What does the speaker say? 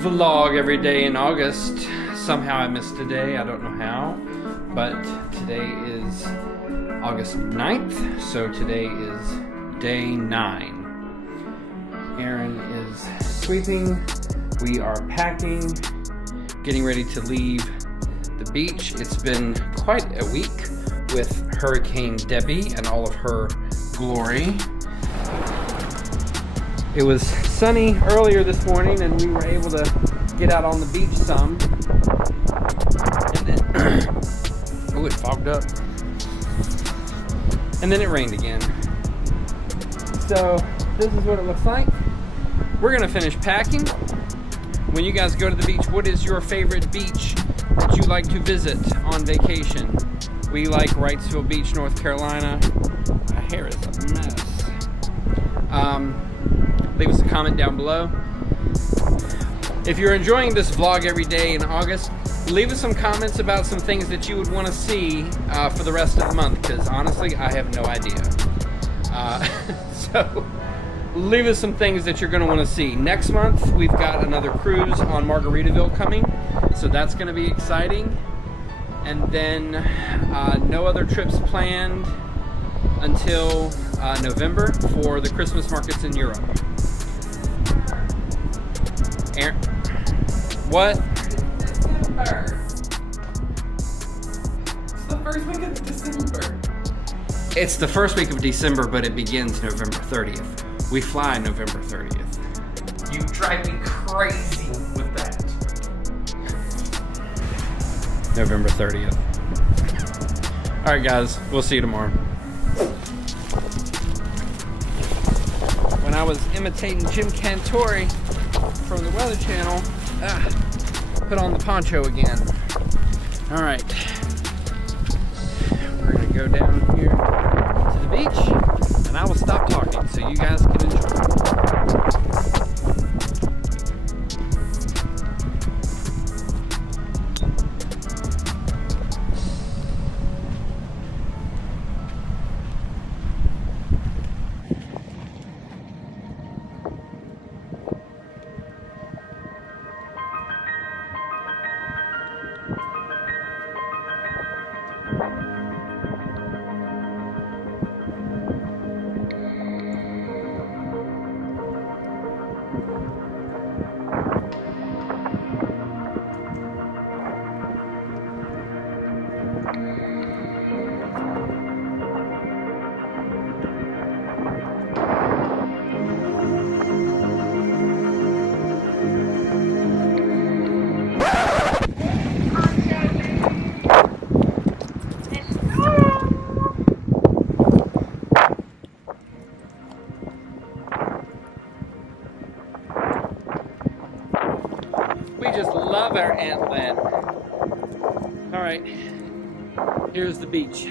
vlog every day in August. Somehow I missed a day, I don't know how, but today is August 9th, so today is day 9. Aaron is sweeping, we are packing, getting ready to leave the beach. It's been quite a week with Hurricane Debby and all of her glory. It was sunny earlier this morning and we were able to get out on the beach some. And then, oh, it fogged up. And then it rained again. So this is what it looks like. We're gonna finish packing. When you guys go to the beach, what is your favorite beach that you like to visit on vacation? We like Wrightsville Beach, North Carolina. My hair is a mess. Leave us a comment down below. If you're enjoying this vlog every day in August, leave us some comments about some things that you would want to see for the rest of the month, because honestly, I have no idea. So leave us some things that you're going to want to see. Next month, we've got another cruise on Margaritaville coming, so that's going to be exciting. And then no other trips planned until November for the Christmas markets in Europe. Aaron, what? December. It's the first week of December. It's the first week of December, but it begins November 30th. We fly November 30th. You drive me crazy with that. November 30th. All right, guys, we'll see you tomorrow. When I was imitating Jim Cantori from the Weather Channel, put on the poncho again. All right, we're gonna go down here to the beach, and I will stop talking so you guys can enjoy. We just love our Antland. All right, here's the beach.